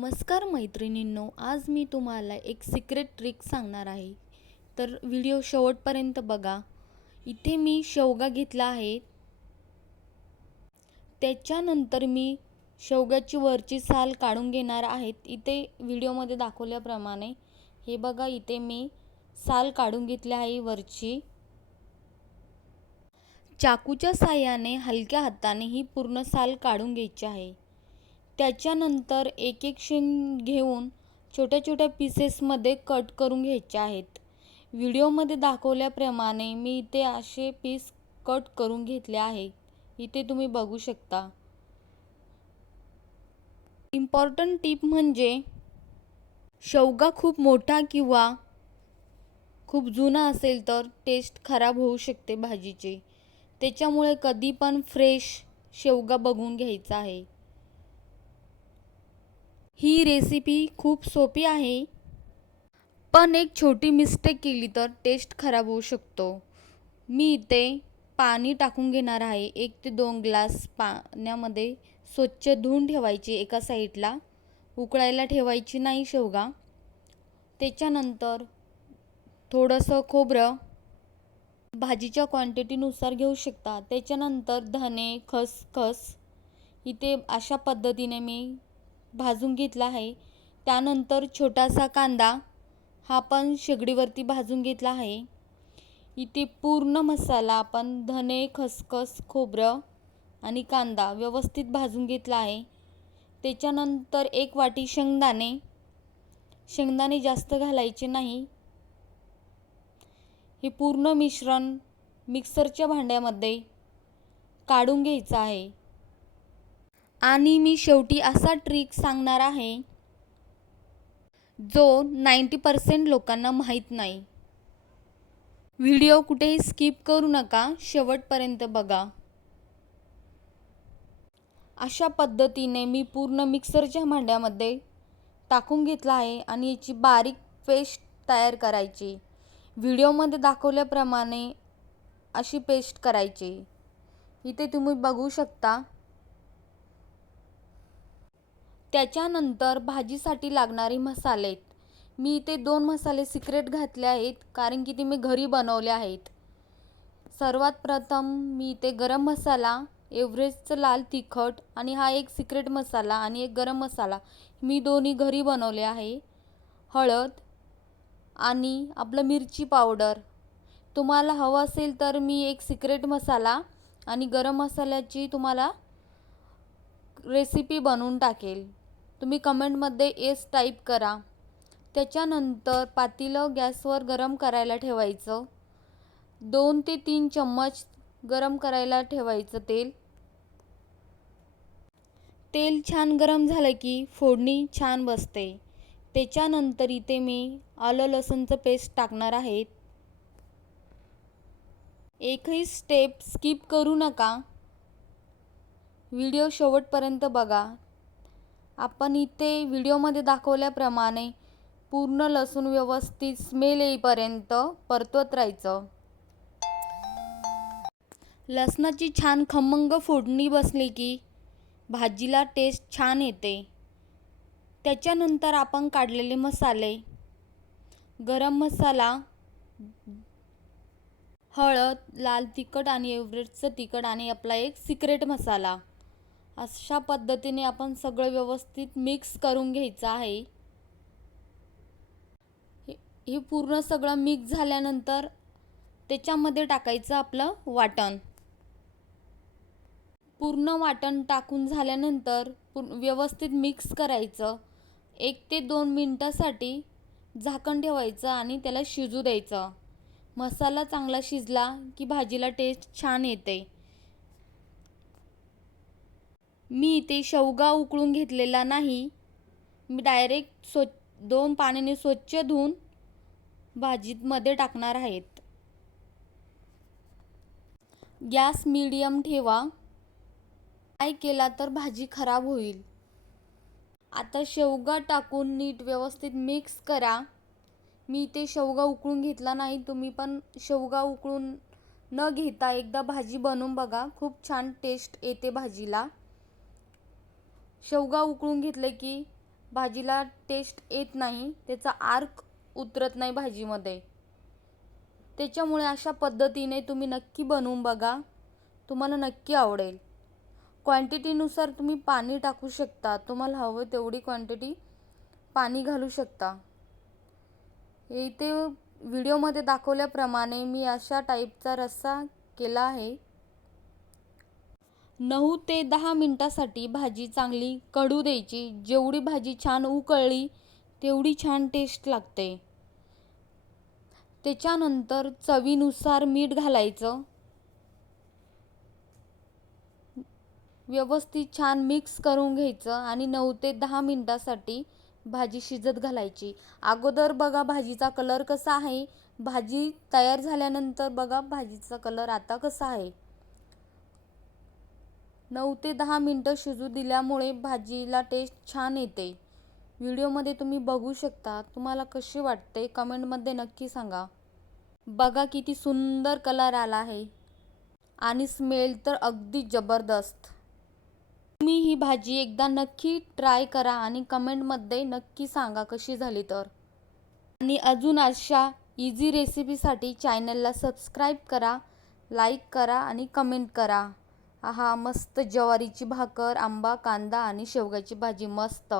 नमस्कार मैत्रिणींनो, आज मी तुम्हाला एक सिक्रेट ट्रिक सांगणार आहे. तर व्हिडिओ शेवटपर्यंत बघा. इथे मी शेवगा घेतला आहे. त्याच्यानंतर मी शेवग्याची वरची साल काढून घेणार आहे. इथे व्हिडिओमध्ये दाखवल्याप्रमाणे हे बघा, इथे मी साल काढून घेतली आहे वरची. चाकूच्या साहाय्याने हलक्या हाताने ही पूर्ण साल काढून घ्यायची आहे. त्याच्यानंतर एक एक शेंग घेऊन छोट्या छोट्या पीसेसमध्ये कट करून घ्यायचे आहेत. व्हिडिओमध्ये दाखवल्याप्रमाणे मी इथे असे पीस कट करून घेतले आहे. इथे तुम्ही बघू शकता. इम्पॉर्टंट टिप म्हणजे शेवगा खूप मोठा किंवा खूप जुना असेल तर टेस्ट खराब होऊ शकते भाजीची. त्याच्यामुळे कधी पण फ्रेश शेवगा बघून घ्यायचा आहे. ही रेसिपी खूप सोपी आहे, पण एक छोटी मिस्टेक केली तर टेस्ट खराब होऊ शकतो. मी इथे पाणी टाकून घेणार आहे. 1 ते 2 ग्लास पाण्यामध्ये स्वच्छ धुवून ठेवायची एका साईडला. उकळायला ठेवायची नाही शेवगा. त्याच्यानंतर थोडंसं खोबरं भाजीच्या क्वांटिटीनुसार घेऊ शकता. त्याच्यानंतर धने, खसखस इथे अशा पद्धतीने मी भाजून घेतला आहे. त्यानंतर छोटासा कांदा हा पण शेगडीवरती भाजून घेतला आहे. इथे पूर्ण मसाला आपण धने, खसखस, खोबरं आणि कांदा व्यवस्थित भाजून घेतला आहे. त्याच्यानंतर 1 वाटी शेंगदाणे जास्त घालायचे नाही. हे पूर्ण मिश्रण मिक्सरच्या भांड्यामध्ये काढून घ्यायचं आहे. आणि मी शेवटी असा ट्रिक सांगणार आहे जो 90% लोकांना माहीत नाही. व्हिडिओ कुठेही स्किप करू नका, शेवटपर्यंत बघा. अशा पद्धतीने मी पूर्ण मिक्सरच्या भांड्यामध्ये टाकून घेतला आहे आणि याची बारीक पेस्ट तयार करायची. व्हिडिओमध्ये दाखवल्याप्रमाणे अशी पेस्ट करायची. इथे तुम्ही बघू शकता. त्याच्यानंतर भाजीसाठी लागणारे मसाले मी इथे 2 मसाले सिक्रेट घातले आहेत, कारण की ते मी घरी बनवले आहेत. सर्वात प्रथम मी इथे गरम मसाला, एव्हरेस्टचं लाल तिखट आणि हा एक सिक्रेट मसाला आणि एक गरम मसाला मी दोन्ही घरी बनवले आहे. हळद आणि आपलं मिरची पावडर. तुम्हाला हवं असेल तर मी एक सिक्रेट मसाला आणि गरम मसाल्याची तुम्हाला रेसिपी बनवून टाकेल. तुम्ही कमेंटमध्ये येस टाईप करा. त्याच्यानंतर पातेलं गॅसवर गरम करायला ठेवायचं. 2 ते 3 चम्मच गरम करायला ठेवायचं तेल. तेल छान गरम झालं की फोडणी छान बसते. त्याच्यानंतर इथे मी आलं लसूणचं पेस्ट टाकणार आहे. एकही स्टेप स्किप करू नका. व्हिडिओ शेवटपर्यंत बघा. आपण इथे व्हिडिओमध्ये दाखवल्याप्रमाणे पूर्ण लसूण व्यवस्थित स्मेल येईपर्यंत परतवत राहायचं. लसणाची छान खमंग फोडणी बसली की भाजीला टेस्ट छान येते. त्याच्यानंतर आपण काढलेले मसाले, गरम मसाला, हळद, लाल तिखट आणि एव्हरेस्टचं तिखट आणि आपला एक सिक्रेट मसाला, अशा पद्धतीने आपण सगळं व्यवस्थित मिक्स करून घ्यायचं आहे. हे पूर्ण सगळं मिक्स झाल्यानंतर त्याच्यामध्ये टाकायचं आपलं वाटण. पूर्ण वाटण टाकून झाल्यानंतर व्यवस्थित मिक्स करायचं. 1 ते 2 मिनिटासाठी झाकण ठेवायचं आणि त्याला शिजू द्यायचं. मसाला चांगला शिजला की भाजीला टेस्ट छान येते. मी इथे शेवगा उकळून घेतलेला नाही. मी डायरेक्ट 2 पाण्याने स्वच्छ धुवून भाजीमध्ये टाकणार आहेत. गॅस मीडियम ठेवा. काय केला तर भाजी खराब होईल. आता शेवगा टाकून नीट व्यवस्थित मिक्स करा. मी इथे शेवगा उकळून घेतला नाही. तुम्ही पण शेवगा उकळून न घेता एकदा भाजी बनवून बघा. खूप छान टेस्ट येते भाजीला. शेवगा उकळून घेतले की भाजीला टेस्ट येत नाही, त्याचा आर्क उतरत नाही भाजीमध्ये. त्याच्यामुळे अशा पद्धतीने तुम्ही नक्की बनवून बघा, तुम्हाला नक्की आवडेल. क्वांटिटीनुसार तुम्ही पाणी टाकू शकता, तुम्हाला हवं तेवढी क्वांटिटी पाणी घालू शकता. इथे व्हिडिओमध्ये दाखवल्याप्रमाणे मी अशा टाईपचा रस्सा केला आहे. 9 ते 10 मिनटासाठी भाजी चांगली कढू द्यायची. जेवढी भाजी छान उकळली तेवढी छान टेस्ट लागते. त्याच्यानंतर चवीनुसार मीठ घालायचं. व्यवस्थित छान मिक्स करून घ्यायचं आणि 9 ते 10 मिनटासाठी भाजी शिजत घालायची. अगोदर बघा भाजीचा कलर कसा आहे, भाजी तयार झाल्यानंतर बघा भाजीचा कलर आता कसा आहे. 9 ते 10 मिनटं शिजू दिल्यामुळे भाजीला टेस्ट छान येते. व्हिडिओमध्ये तुम्ही बघू शकता. तुम्हाला कशी वाटते कमेंटमध्ये नक्की सांगा. बघा किती सुंदर कलर आला आहे आणि स्मेल तर अगदी जबरदस्त. तुम्ही ही भाजी एकदा नक्की ट्राय करा आणि कमेंटमध्ये नक्की सांगा कशी झाली तर. आणि अजून अशा इझी रेसिपीसाठी चॅनलला सबस्क्राईब करा, लाईक करा आणि कमेंट करा. आहा, मस्त ज्वारीची भाकर, आंबा, कांदा आणि शेवगाची भाजी मस्त.